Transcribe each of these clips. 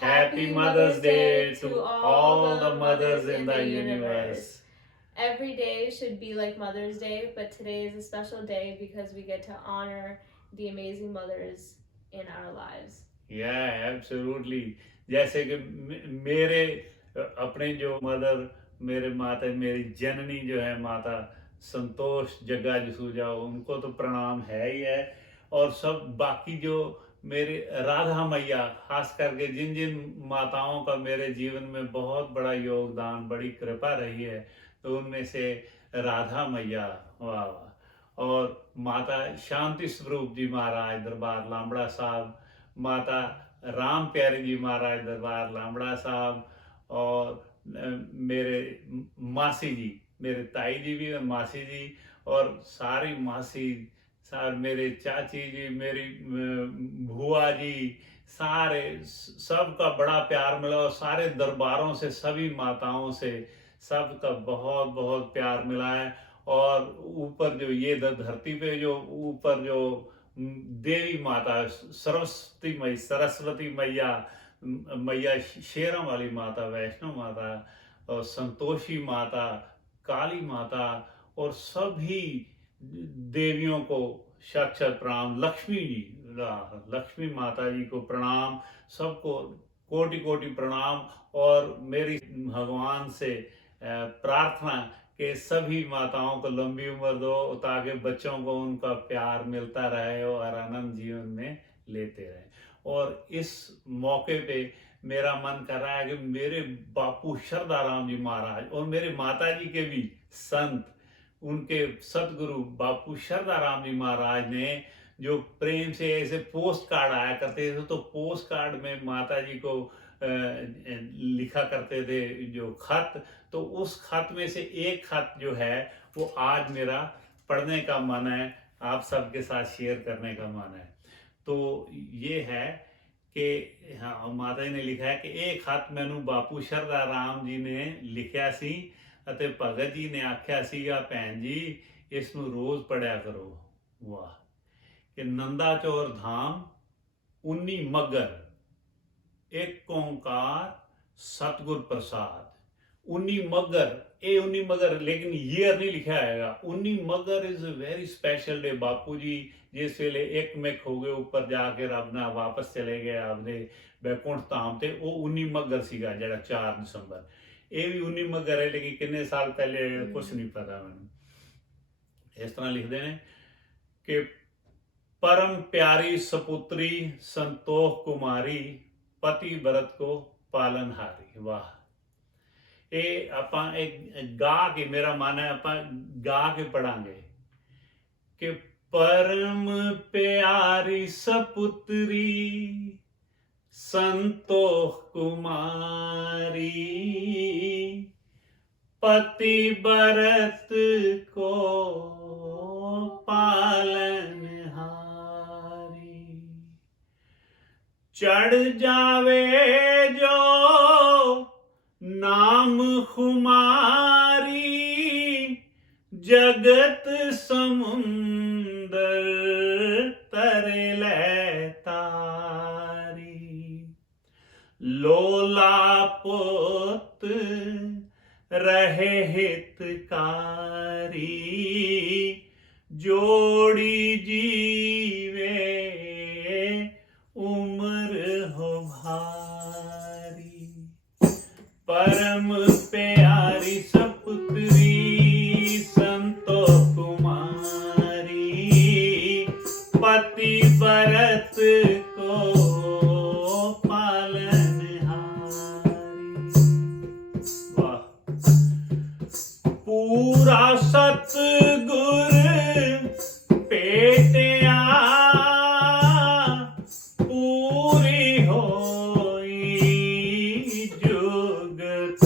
Happy Mother's Day to all the mothers in the universe. Every day should be like Mother's Day, but today is a special day because we get to honor the amazing mothers in our lives. Yeah, absolutely. जैसे कि मेरे अपने जो mother, मेरे माता, मेरी जननी जो है माता संतोष जग्गा जसूजा, उनको तो प्रणाम है ही है। और सब बाकी जो मेरे राधा मैया, खास करके जिन जिन माताओं का मेरे जीवन में बहुत बड़ा योगदान, बड़ी कृपा रही है, तो उनमें से राधा मैया, वाह वाह। और माता शांति स्वरूप जी महाराज दरबार लांबड़ा साहब, माता राम प्यारे जी महाराज दरबार लांबड़ा साहब, और मेरे मासी जी, मेरे ताई जी भी और मासी जी, और सारी मासी, सार मेरे चाची जी, मेरी भुआ जी, सारे सबका बड़ा प्यार मिला। और सारे दरबारों से, सभी माताओं से सबका बहुत बहुत प्यार मिला है। और ऊपर जो ये धरती पे जो ऊपर जो देवी माता सरस्वती मैया, मैया शेरों वाली माता, वैष्णो माता, और संतोषी माता, काली माता, और सभी देवियों को साक्षात प्रणाम। लक्ष्मी जी, लक्ष्मी माता जी को प्रणाम, सबको कोटि कोटि प्रणाम। और मेरी भगवान से प्रार्थना कि सभी माताओं को लंबी उम्र दो, ताकि बच्चों को उनका प्यार मिलता रहे और आनंद जीवन में लेते रहे। और इस मौके पे मेरा मन कर रहा है कि मेरे बापू शरदाराम जी महाराज और मेरे माता जी के भी संत, उनके सतगुरु बापू शरदाराम जी महाराज ने जो प्रेम से ऐसे पोस्ट कार्ड आया करते थे, तो पोस्ट कार्ड में माता जी को लिखा करते थे जो खत, तो उस खत में से एक खत जो है वो आज मेरा पढ़ने का मन है, आप सबके साथ शेयर करने का मन है। तो ये है कि हाँ, माता जी ने लिखा है कि एक खत मैनू बापू शरदा राम जी ने लिखिया सी ਅਤੇ ਭਗਤ ਜੀ ਨੇ ਆਖਿਆ ਸੀਗਾ, ਭੈਣ ਜੀ ਇਸ ਨੂੰ ਰੋਜ਼ ਪੜਿਆ ਕਰੋ। ਵਾਹ। ਕਿ ਨੰਦਾ ਚੌਰ ਧਾਮ 19 ਮੱਘਰ, एक ओंकार सतगुर प्रसाद। 19 मगर, ये 19 मगर लेकिन ईयर नहीं लिखा आएगा। 19 मगर is a very special day. Bapu ji जिस वेले एक मिक हो गए ऊपर जाके रब ना वापस चले गए आपने बैकुंठ धाम ते, वो 19 मगर सीगा जरा 4 दिसंबर। ये भी 19 मगर है, लेकिन कितने साल पहले कुछ नहीं पता मैंने। इस तरह लिखते हैं कि परम प्यारी सपुत्री संतोष कुमारी, पति भरत को पालनहारी। वाह। ये ਆਪਾਂ एक गा के, मेरा मन है ਆਪਾਂ गा के पढ़ांगे कि परम प्यारी सपुत्री संतोष कुमारी, पति भरत को पालनहारी, चढ़ जावे जो नाम खुमारी, जगत समुंदर तरे ले तारी, लोला पोत रहे हितकारी, जोड़ी जीवे उम्र हो भारी। परम प्यारी सपुत्री संतोष कुमारी, पति भरत को पालनहारी। वाह। पूरा सतगुर पेटिया, पूरी होई जुगत,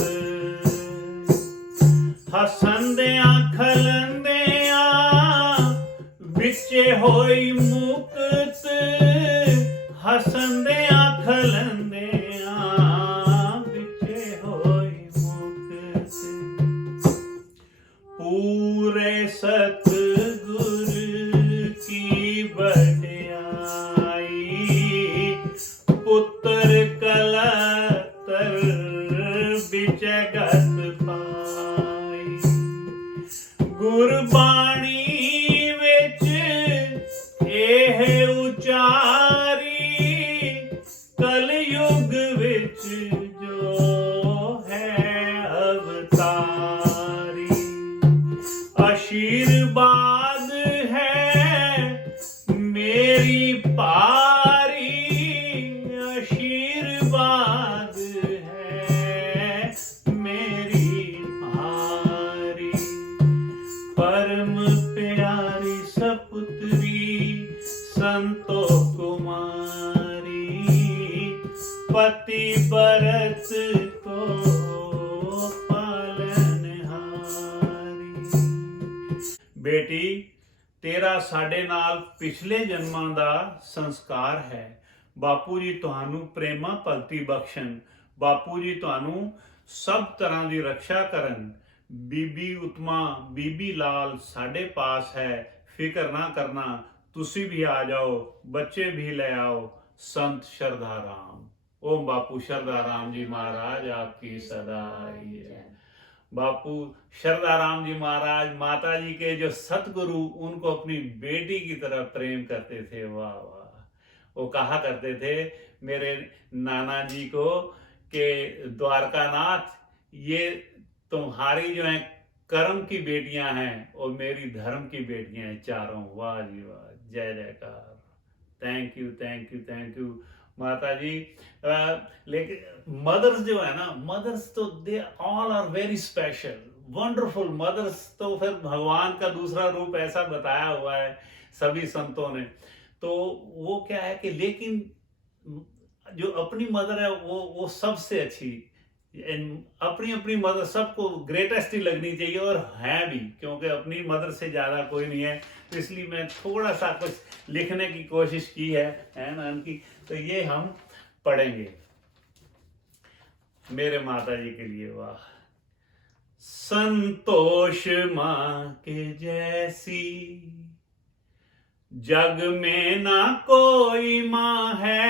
युग विच जो है अवतारी, आशीर्वाद है मेरी पारी, आशीर्वाद है मेरी पारी। परम प्यारी सपुत्री संतो कुमारी, पति बरत को पालनहारी। बेटी तेरा ਸਾਡੇ ਨਾਲ ਪਿਛਲੇ ਜਨਮਾਂ ਦਾ ਸੰਸਕਾਰ ਹੈ। ਬਾਪੂ ਜੀ ਤੁਹਾਨੂੰ ਪ੍ਰੇਮਾ ਭਗਤੀ ਬਖਸ਼ਣ, ਬਾਪੂ ਜੀ ਤੁਹਾਨੂੰ ਸਭ ਤਰ੍ਹਾਂ ਦੀ ਰੱਖਿਆ ਕਰਨ। ਬੀਬੀ ਉਤਮਾ ਬੀਬੀ ਲਾਲ ਸਾਡੇ ਪਾਸ ਹੈ, ਫਿਕਰ ਨਾ ਕਰਨਾ, ਤੁਸੀਂ ਵੀ ਆ ਜਾਓ, ਬੱਚੇ भी ले आओ। संत श्रद्धा राम। ओम बापू श्रद्धा राम जी महाराज आपकी सदा ही है। बापू श्रद्धा राम जी महाराज माता जी के जो सतगुरु, उनको अपनी बेटी की तरह प्रेम करते थे। वाह वाह। वो कहा करते थे मेरे नाना जी को कि द्वारकानाथ, ये तुम्हारी जो है कर्म की बेटियां हैं और मेरी धर्म की बेटियां हैं चारों। वाह जी वाह, जय जयकार। Thank you thank you thank you माता जी। लेकिन मदर्स जो है ना, मदर्स तो they all are very special, wonderful. Mothers तो फिर भगवान का दूसरा रूप ऐसा बताया हुआ है सभी संतों ने। तो वो क्या है कि लेकिन जो अपनी मदर है वो सबसे अच्छी, अपनी अपनी मदर सबको ग्रेटेस्ट ही लगनी चाहिए, और है भी, क्योंकि अपनी मदर से ज़्यादा कोई नहीं है। तो इसलिए मैं थोड़ा सा कुछ लिखने की कोशिश की है ना उनकी, तो ये हम पढ़ेंगे मेरे माता जी के लिए। वाह। संतोष माँ के जैसी जग में ना कोई माँ है,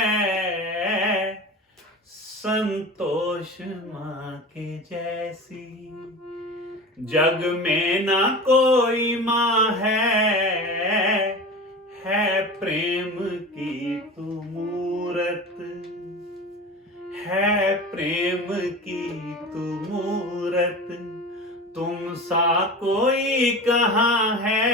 संतोष माँ के जैसी जग में ना कोई माँ है प्रेम की तू मूरत, है प्रेम की तू मूरत, तुम सा कोई कहाँ है,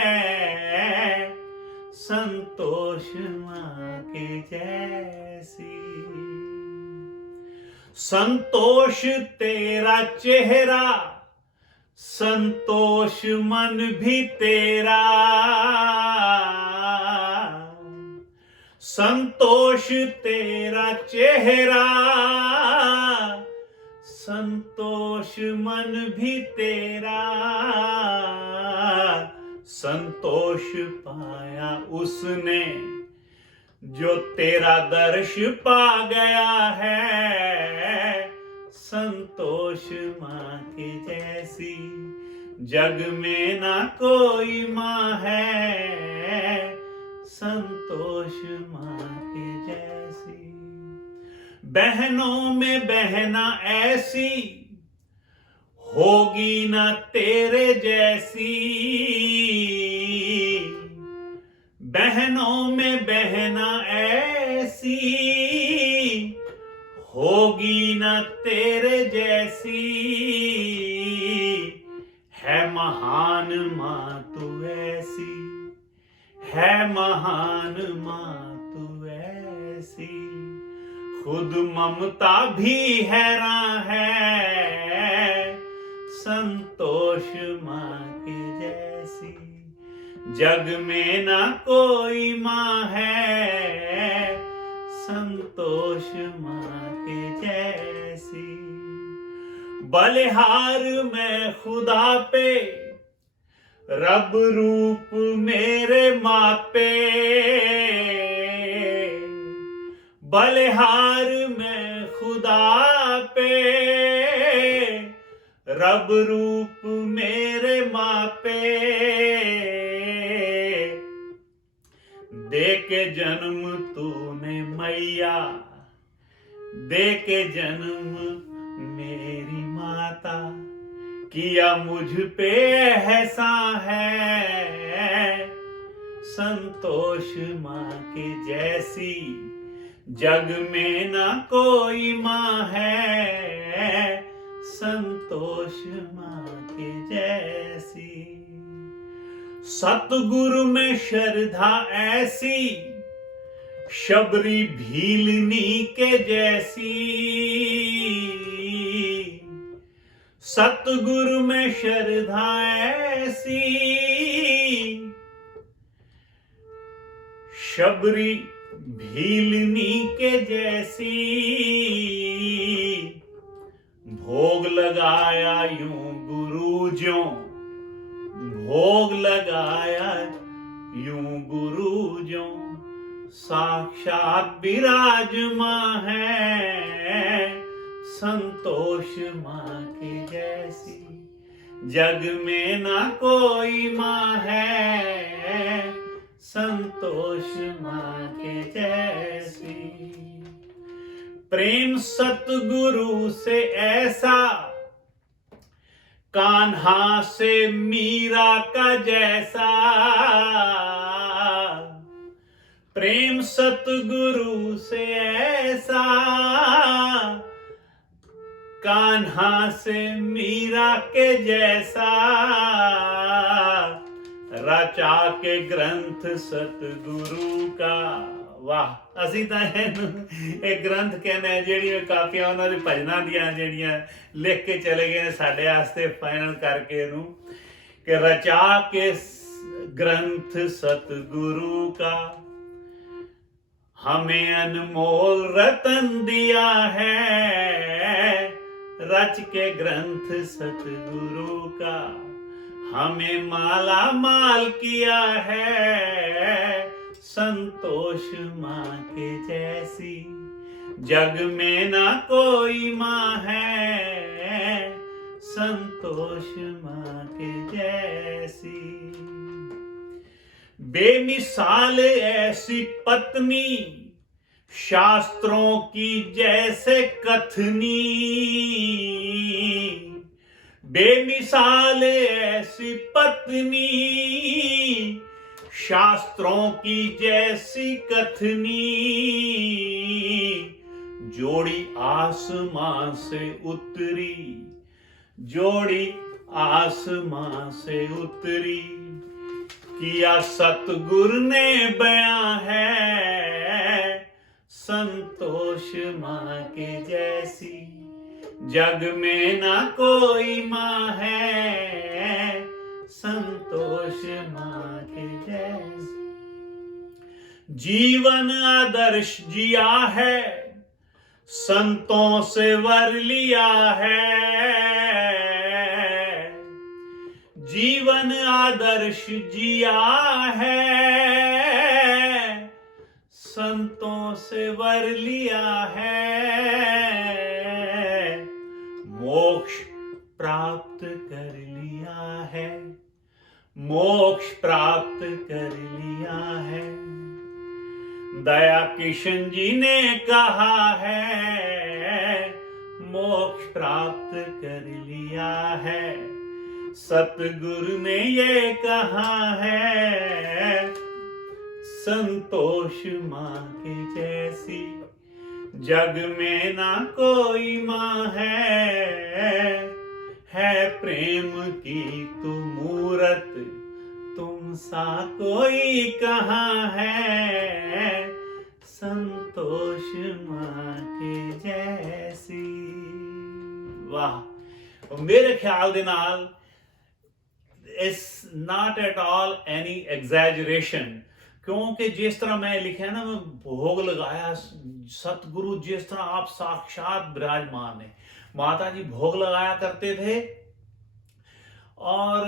संतोष माँ के जैसी। संतोष तेरा चेहरा, संतोष मन भी तेरा, संतोष तेरा चेहरा, संतोष मन भी तेरा, संतोष पाया उसने जो तेरा दर्श पा गया है, संतोष माँ के जैसी जग में ना कोई माँ है, संतोष माँ के जैसी। बहनों में बहना ऐसी होगी ना तेरे जैसी, बहनों में बहना ऐसी होगी ना तेरे जैसी, है महान माँ तू ऐसी, है महान माँ तू ऐसी, खुद ममता भी हैरान है, संतोष माँ के जैसी जग में ना कोई माँ है, संतोष माँ के जैसी। बलिहार में खुदा पे रब रूप मेरे माँ पे, बलिहार में खुदा पे रब रूप मेरे माँ पे, दे के जन्म तूने मैया, दे के जन्म मेरी माता, किया मुझ पे एहसान है, संतोष माँ के जैसी जग में ना कोई माँ है संतोष माँ के जैसी। सतगुरु में श्रद्धा ऐसी शबरी भीलनी के जैसी। सतगुरु में श्रद्धा ऐसी शबरी भीलनी के जैसी। भोग लगाया यूं गुरु ज्यों, भोग लगाया यूं गुरु ज्यों। साक्षात विराजमान है संतोष माँ के जैसी। जग में ना कोई माँ है संतोष माँ के जैसी। प्रेम सतगुरु से ऐसा कान्हा से मीरा का जैसा। प्रेम सतगुरु से ऐसा कान्हा से मीरा के जैसा। रचा के ग्रंथ सतगुरु का। वाह ਅਸੀਂ ਤਾਂ ਇਹਨੂੰ ਇਹ ਗ੍ਰੰਥ ਕਹਿੰਦੇ ਜਿਹੜੀਆਂ ਕਾਪੀਆਂ ਉਹਨਾਂ ਦੇ ਭਜਨਾਂ ਦੀਆਂ ਜਿਹੜੀਆਂ ਲਿਖ ਕੇ ਚਲੇ ਗਏ ਨੇ ਸਾਡੇ ਵਾਸਤੇ ਫਾਈਨਲ ਕਰਕੇ ਇਹਨੂੰ ਕਿ ਰਚਾ ਕੇ ग्रंथ सतगुरु का। हमें अनमोल रतन दिया है रच के ग्रंथ सतगुरु का। हमें माला माल किया है संतोष माँ के जैसी। जग में ना कोई माँ है संतोष माँ के जैसी। बेमिसाल ऐसी पत्नी शास्त्रों की जैसे कथनी। बेमिसाल ऐसी पत्नी शास्त्रों की जैसी कथनी। जोड़ी आसमां से उतरी, जोड़ी आसमां से उतरी। किया सतगुरु ने बयां है संतोष माँ के जैसी। जग में ना कोई माँ है संतोष माँ के जैसी। जीवन आदर्श जिया है संतों से वर लिया है। जीवन आदर्श जिया है संतों से वर लिया है। मोक्ष प्राप्त कर लिया है, मोक्ष प्राप्त कर लिया है। दया किशन जी ने कहा है मोक्ष प्राप्त कर लिया है। सतगुरु ने ये कहा है संतोष माँ के जैसी। जग में ना कोई माँ है प्रेम की तू मूरत। तुम सा कोई कहाँ है संतोष माँ के जैसी। वाह, मेरे ख्याल दे नाल it's not at all any exaggeration, क्योंकि जिस तरह मैं लिखा ना, मैं भोग लगाया सतगुरु जिस तरह आप साक्षात विराजमान है। माता जी भोग लगाया करते थे और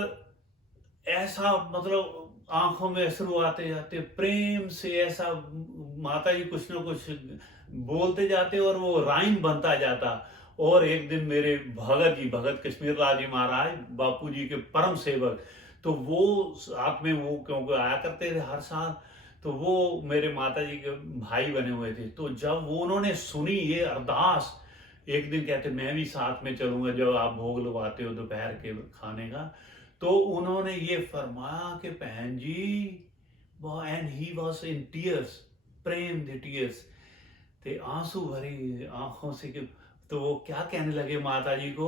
ऐसा मतलब आंखों में अश्रु आते जाते, प्रेम से ऐसा माता जी कुछ ना कुछ बोलते जाते और वो राइम बनता जाता। और एक दिन मेरे भगत जी, भगत कश्मीर लाल जी महाराज बापू जी के परम सेवक, तो वो साथ में वो क्योंकि आया करते थे हर साल, तो वो मेरे माता जी के भाई बने हुए थे। तो जब वो उन्होंने सुनी ये अरदास, एक दिन कहते मैं भी साथ में चलूंगा जब आप भोग लगवाते हो दोपहर के खाने का। तो उन्होंने ये फरमाया कि बहन जी, and he was in tears, प्रेम द टीयर्स, ते आंसू भरी आंखों से कि तो वो क्या कहने लगे माता जी को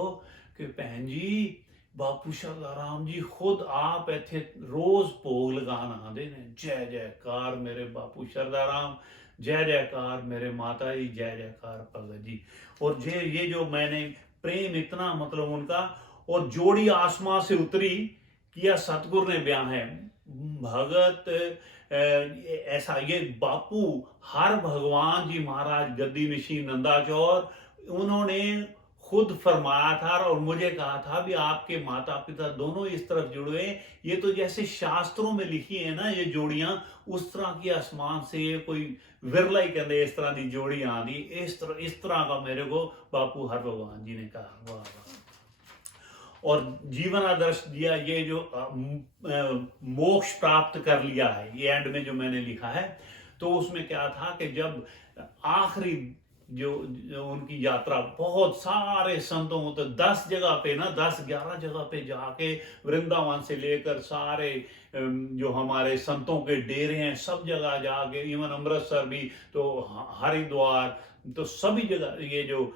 कि भैन जी बापू शारदाराम जी खुद आप इथे रोज भोग लगान आते ने। जय जयकार मेरे बापू शारदाराम, जय जयकार मेरे माता जी, जय जयकार भगत जी। और ये जो मैंने प्रेम इतना मतलब उनका, और जोड़ी आसमां से उतरी किया सतगुरु ने ब्याह है भगत। ऐसा ये बापू हर भगवान जी महाराज गद्दी निशी नंदाचौर उन्होंने खुद फरमाया था और मुझे कहा था भी आपके माता पिता दोनों इस तरफ जुड़े। ये तो जैसे शास्त्रों में लिखी है ना ये जोड़ियां, उस तरह की आसमान से ये कोई विरला ही कहते इस तरह की जोड़ी आंदी। इस तरह का मेरे को बापू हर भगवान जी ने कहा। वाह वाह। और जीवन आदर्श दिया ये जो मोक्ष प्राप्त कर लिया है, ये एंड में जो मैंने लिखा है, तो उसमें क्या था कि जब आखिरी जो उनकी यात्रा बहुत सारे संतों को तो 10 जगह पे ना 10-11 जगह पे जाके वृंदावन से लेकर सारे जो हमारे संतों के डेरे हैं सब जगह जाके, इवन अमृतसर भी, तो हरिद्वार, तो सभी जगह ये जो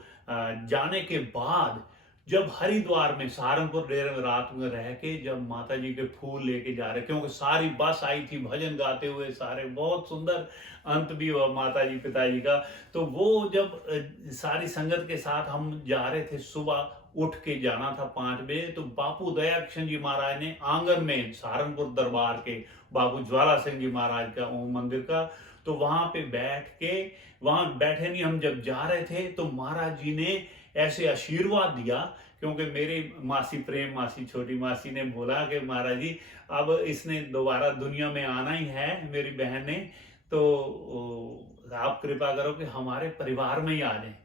जाने के बाद जब हरिद्वार में सहारनपुर डेरे में रात में रह के जब माता जी के फूल लेके जा रहे, क्योंकि सारी बस आई थी भजन गाते हुए सारे, बहुत सुंदर अंत भी हुआ माता जी पिताजी का। तो वो जब सारी संगत के साथ हम जा रहे थे, सुबह उठ के जाना था 5 बजे, तो बापू दया किशन जी महाराज ने आंगन में सहारनपुर दरबार के बाबू ज्वाला सिंह जी महाराज का मंदिर का, तो वहां पे बैठ के, वहां बैठे नहीं, हम जब जा रहे थे तो महाराज जी ने ऐसे आशीर्वाद दिया, क्योंकि मेरी मासी प्रेम मासी छोटी मासी ने बोला कि महाराज जी अब इसने दोबारा दुनिया में आना ही है मेरी बहन ने, तो आप कृपा करो कि हमारे परिवार में ही आ जाए।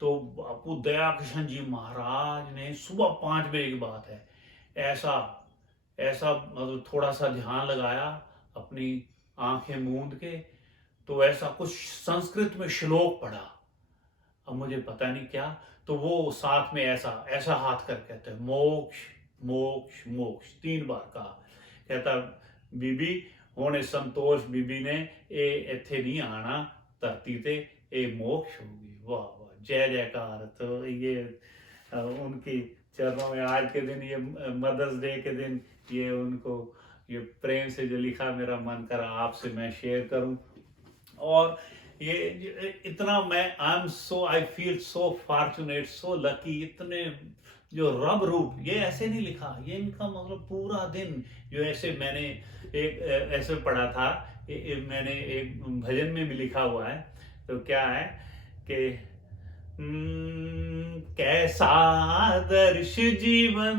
तो बापू दया किशन जी महाराज ने सुबह 5 बजे की बात है, ऐसा मतलब थोड़ा सा ध्यान लगाया, अपनी आंखें मूंद के, तो ऐसा कुछ संस्कृत में श्लोक पढ़ा, अब मुझे पता नहीं क्या, तो वो साथ में ऐसा हाथ कर कहते हैं मोक्ष मोक्ष मोक्ष 3 बार कहा। कहता बीबी होने संतोष बीबी ने ए इथे नहीं आना धरती ते, ए मोक्ष होगी। वाह वाह, जय जयकार। तो ये उनकी चरणों में आज के दिन, ये मदर्स डे के दिन, ये उनको ये प्रेम से जो लिखा मेरा मन करा आपसे मैं शेयर करूं। और ये इतना मैं I feel so fortunate, so lucky, इतने जो रब रूप, ये ऐसे नहीं लिखा, ये इनका मतलब पूरा दिन जो ऐसे मैंने एक ऐसे पढ़ा था, मैंने एक भजन में भी लिखा हुआ है, तो क्या है कि कैसा आदर्श जीवन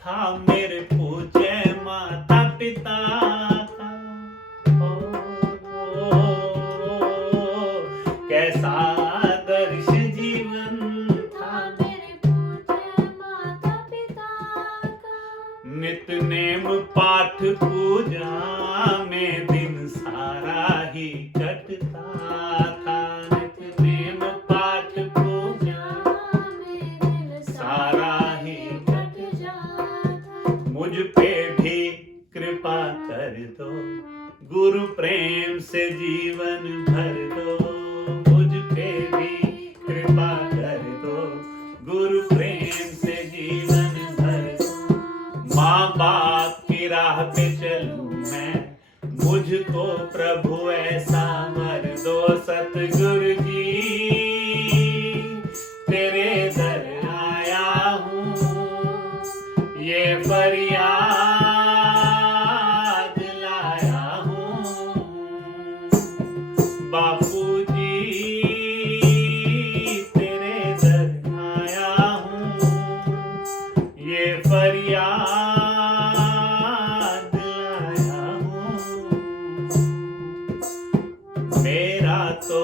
था मेरे पूज्य माता पिता का, कैसा आदर्श जीवन था मेरे पूज्य माता पिता का, नित नेम पाठ पूजा में दिन सारा ही कटता था, नित नेम पाठ पूजा में दिन सारा ही कट जाता, मुझ पे भी कृपा कर दो, गुरु प्रेम से जीवन भर दो, मुझ पे भी कृपा कर दो, गुरु प्रेम से जीवन भर दो। माँ बाप की राह पे चलूं मैं, मुझको प्रभु ऐसा वर दो, सतगुरु जी तेरे दर आया हूँ, ये फरियाद लाया हूँ, बापू जी तेरे दर आया हूँ, ये फरियाद लाया हूँ, मेरा तो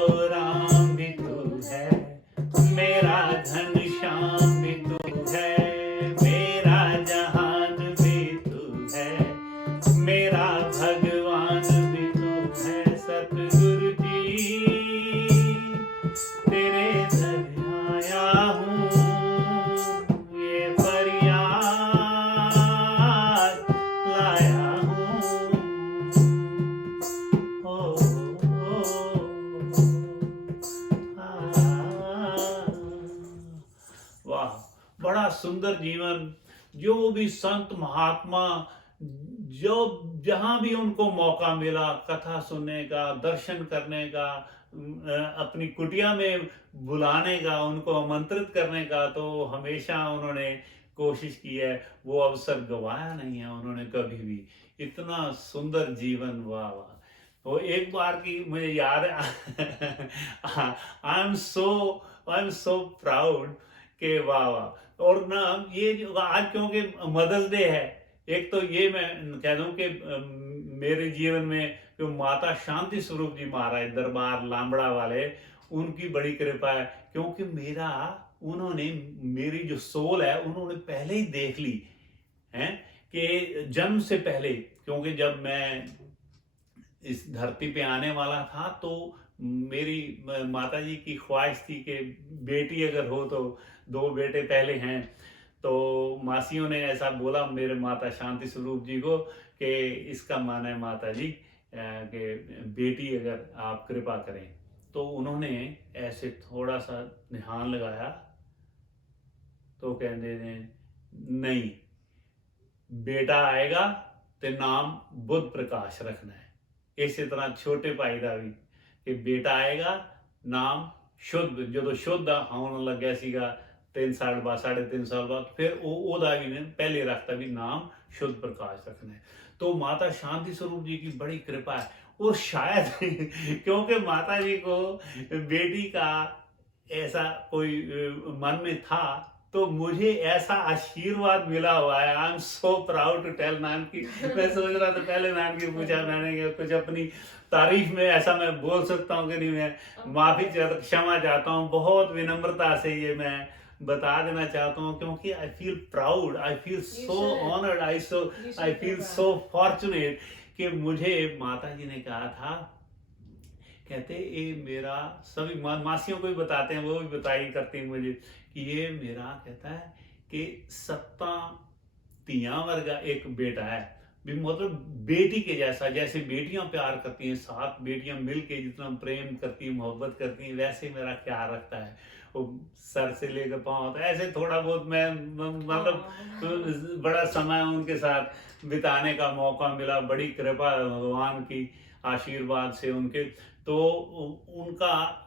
बड़ा सुंदर जीवन। जो भी संत महात्मा जो जहाँ भी उनको मौका मिला कथा सुनने का, दर्शन करने का, अपनी कुटिया में बुलाने का, उनको आमंत्रित करने का, तो हमेशा उन्होंने कोशिश की है। वो अवसर गवाया नहीं है उन्होंने कभी भी। इतना सुंदर जीवन, वाह वाह। तो एक बार की मुझे याद है आई एम सो प्राउड के वाह वाह। और ना ये जो आज क्योंकि मदर्स डे है, एक तो ये मैं कह दूं कि मेरे जीवन में जो माता शांति स्वरूप जी महाराज दरबार लांबड़ा वाले, उनकी बड़ी कृपा है। क्योंकि उन्होंने मेरी जो सोल है उन्होंने पहले ही देख ली है कि जन्म से पहले। क्योंकि जब मैं इस धरती पे आने वाला था तो मेरी माता जी की ख्वाहिश थी कि बेटी अगर हो तो, दो बेटे पहले हैं, तो मासियों ने ऐसा बोला मेरे माता शांति स्वरूप जी को कि इसका माना है माता जी कि बेटी अगर आप कृपा करें। तो उन्होंने ऐसे थोड़ा सा ध्यान लगाया तो कहते ने नहीं, बेटा आएगा तो नाम बुद्ध प्रकाश रखना है। इसी तरह छोटे भाई का भी कि बेटा आएगा नाम शुद्ध, जो शुद्ध होने लग गया सीगा 3 साल बाद, 3.5 साल बाद, फिर ओदा भी ने पहले रखता भी नाम शुद्ध प्रकाश रखना है। तो माता शांति स्वरूप जी की बड़ी कृपा है। और शायद क्योंकि माता जी को बेटी का ऐसा कोई मन में था, तो मुझे ऐसा आशीर्वाद मिला हुआ है। I am so proud to tell नान की। मैं सोच रहा था पहले नान की पूछा मैंने कुछ अपनी तारीफ में ऐसा मैं बोल सकता हूँ कि नहीं। मैं माफी क्षमा चाहता हूँ, बहुत विनम्रता से ये मैं बता देना चाहता हूँ, क्योंकि I feel proud, I feel so honoured, I feel so fortunate कि मुझे माता जी ने कहा था, कहते ये मेरा, सभी मासियों को भी बताते हैं, वो भी बताई करती हैं मुझे कि ये मेरा, कहता है कि 7 तियां वर्गा एक बेटा है भी, मतलब बेटी के जैसा। जैसे बेटियां प्यार करती हैं, 7 बेटियां मिलके जितना प्रेम करती हैं, मोहब्बत करती हैं, वैसे मेरा ख्याल रखता है। वो सर से लेकर पाँव तक ऐसे थोड़ा बहुत मैं मतलब बड़ा समय उनके साथ बिताने का मौका मिला। बड़ी कृपा भगवान की आशीर्वाद से उनके। तो उनका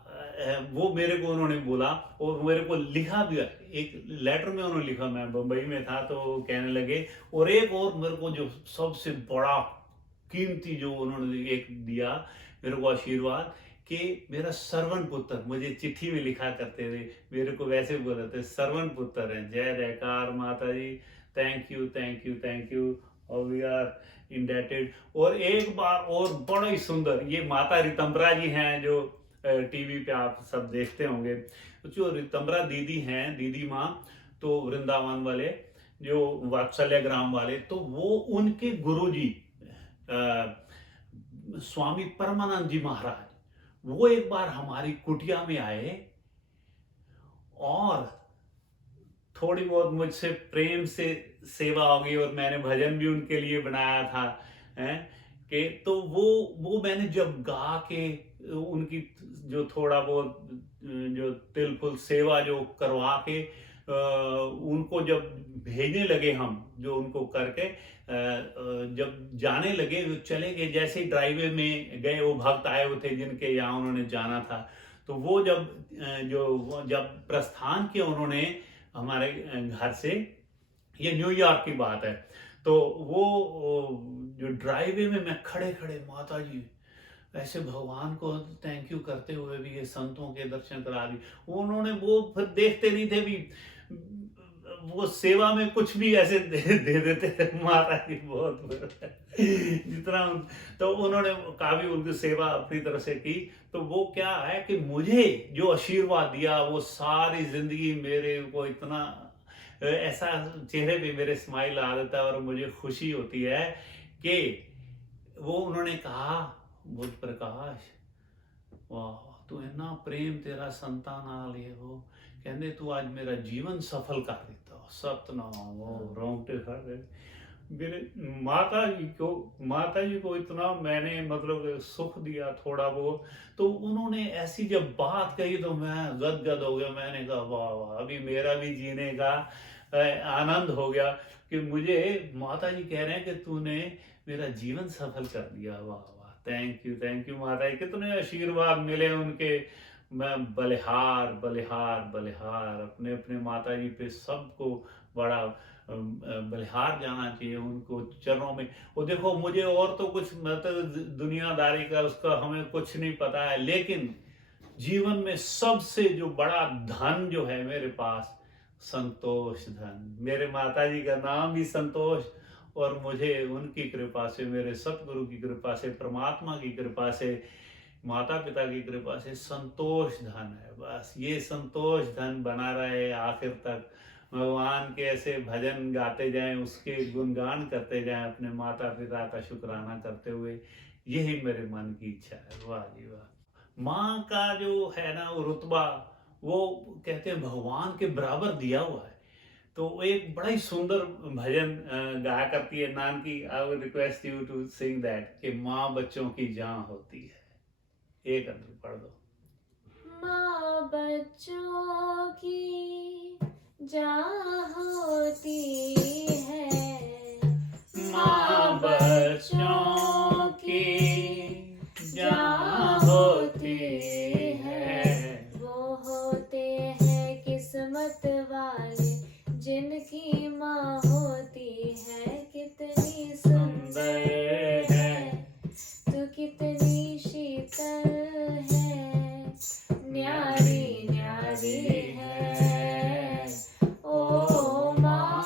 वो मेरे को उन्होंने बोला और मेरे को लिखा भी, एक लेटर में उन्होंने लिखा, मैं बम्बई में था तो कहने लगे। और एक और मेरे को जो सबसे बड़ा कीमती जो उन्होंने एक दिया मेरे को आशीर्वाद कि मेरा सरवन पुत्र, मुझे चिट्ठी में लिखा करते थे, मेरे को वैसे बोले थे सरवन पुत्र है। जय जयकार माता जी, thank you thank you thank you, और वी आर इंडेटेड। और एक बार और बड़ा ही सुंदर, ये माता रितंबरा जी हैं जो टीवी पे आप सब देखते होंगे। तो जो रितंबरा दीदी हैं, दीदी माँ, तो वृंदावन वाले जो वात्सल्य ग्राम वाले, तो वो उनके गुरुजी स्वामी परमानंद जी महाराज, वो एक बार हमारी कुटिया में आए और थोड़ी बहुत मुझसे प्रेम से सेवा हो गई और मैंने भजन भी उनके लिए बनाया था हैं कि तो वो मैंने जब गा के उनकी जो थोड़ा बहुत जो तिल फुल सेवा जो करवा के उनको जब भेजने लगे, हम जो उनको करके जब जाने लगे, चले गए, जैसे ही ड्राइवे में गए, वो भक्त आए हुए थे जिनके यहाँ उन्होंने जाना था। तो वो जब प्रस्थान किया उन्होंने हमारे घर से, ये न्यूयॉर्क की बात है, तो वो जो ड्राइवे में मैं खड़े खड़े माता जी ऐसे भगवान को थैंक यू करते हुए भी ये संतों के दर्शन करा दी उन्होंने। वो फिर देखते नहीं थे भी, वो सेवा में कुछ भी ऐसे दे देते थे माता जी, बहुत जितना तो उन्होंने काफी उनकी सेवा अपनी तरफ से की। तो वो क्या है कि मुझे जो आशीर्वाद दिया, वो सारी जिंदगी मेरे को इतना ऐसा चेहरे पे मेरे स्माइल आ देता है और मुझे खुशी होती है कि वो उन्होंने कहा, बुद्ध प्रकाश वाह तू इन्ना प्रेम तेरा संतान नाल है, वो कहते तू आज मेरा जीवन सफल कर दिता। सतनाम, वो रोंगटे खड़ गए। मेरे माता जी को इतना मैंने मतलब सुख दिया थोड़ा बहुत, तो उन्होंने ऐसी जब बात कही तो मैं गदगद हो गया। मैंने कहा वाह वाह, अभी मेरा भी जीने का आनंद हो गया कि मुझे माता जी कह रहे हैं कि तूने मेरा जीवन सफल कर दिया। वाह वाह, थैंक यू माता जी, कितने आशीर्वाद मिले उनके। मैं बलिहार बलिहार बलिहार अपने अपने माता जी पे सबको बड़ा बलिहार जाना चाहिए उनको चरणों में। वो देखो, मुझे और तो कुछ मतलब दुनियादारी का उसका हमें कुछ नहीं पता है, लेकिन जीवन में सबसे जो बड़ा धन जो है मेरे पास, संतोष धन। मेरे माता जी का नाम भी संतोष, और मुझे उनकी कृपा से, मेरे सतगुरु की कृपा से, परमात्मा की कृपा से, माता पिता की कृपा से संतोष धन है। बस ये संतोष धन बना रहे आखिर तक, भगवान के ऐसे भजन गाते जाएं, उसके गुणगान करते जाएं, अपने माता पिता का शुक्राना करते हुए। यही मेरे मन की इच्छा है। वाह जी वाह। माँ का जो है ना वो रुतबा, वो कहते हैं भगवान के बराबर दिया हुआ है। तो वो एक बड़ा ही सुंदर भजन गाया करती है Nanki. I would request you to sing that, कि माँ बच्चों की जान होती है। एक अंदर पढ़ दो। माँ बच्चों की जान होती है, माँ बच्चों की जान होती है, वो होते हैं किस्मत वाले जिनकी माँ होती है। कितनी सुंदर है तू, कितनी शीतल है, न्यारी न्यारी है। ओ माँ,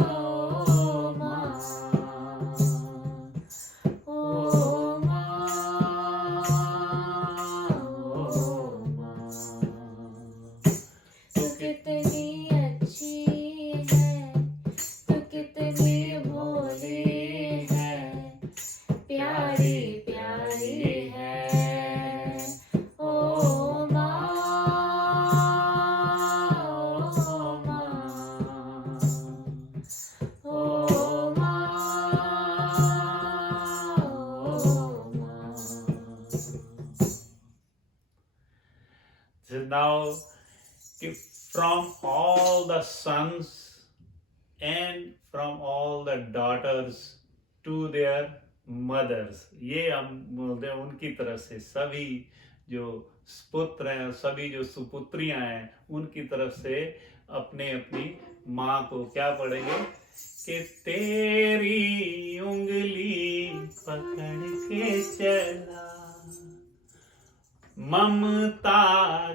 ओ माँ, ओ माँ, ओ माँ, तू कितनी अच्छी है, तू कितनी भोली है, प्यारी प्यारी है। ओ माँ, ओ माँ, ओ माँ, ओ माँ। So now, from all the sons and from all the daughters to their mothers, ये हम बोलते हैं उनकी तरफ से सभी जो पुत्र हैं, सभी जो सुपुत्रियां हैं, उनकी तरफ से अपने अपनी माँ को क्या पढ़ेंगे कि तेरी उंगली पकड़ के चला, ममता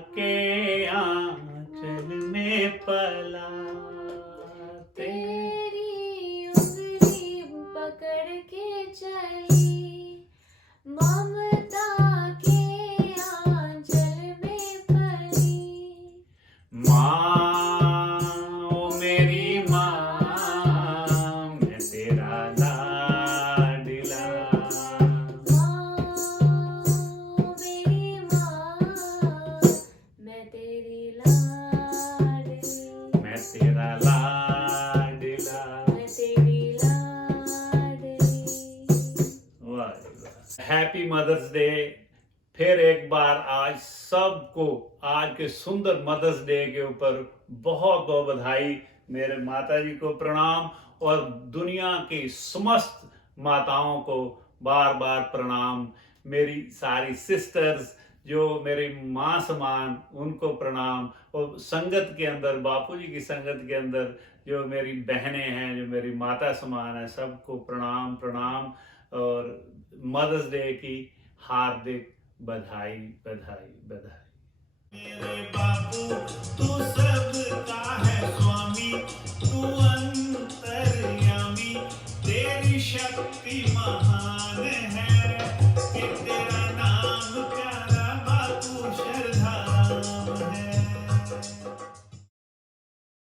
के आंचल में पला, तेरी उंगली पकड़ के चली, ममता के आंचल में पली। माँ ओ मेरी माँ, मैं तेरा लाडला, माँ मेरी माँ, मैं तेरी लाडली, मैं तेरा लाडला। मैं तेरी लाडली। Happy mother's day. फिर एक बार आज सबको आज के सुंदर मदर्स डे के ऊपर बहुत बहुत बधाई। मेरे माता जी को प्रणाम, और दुनिया की समस्त माताओं को बार बार प्रणाम। मेरी सारी सिस्टर्स जो मेरी माँ समान, उनको प्रणाम। और संगत के अंदर, बापूजी की संगत के अंदर जो मेरी बहनें हैं, जो मेरी माता समान है, सबको प्रणाम प्रणाम। और मदर्स डे की हार्दिक बधाई बधाई बधाई। मेरे बापू तू सबका है।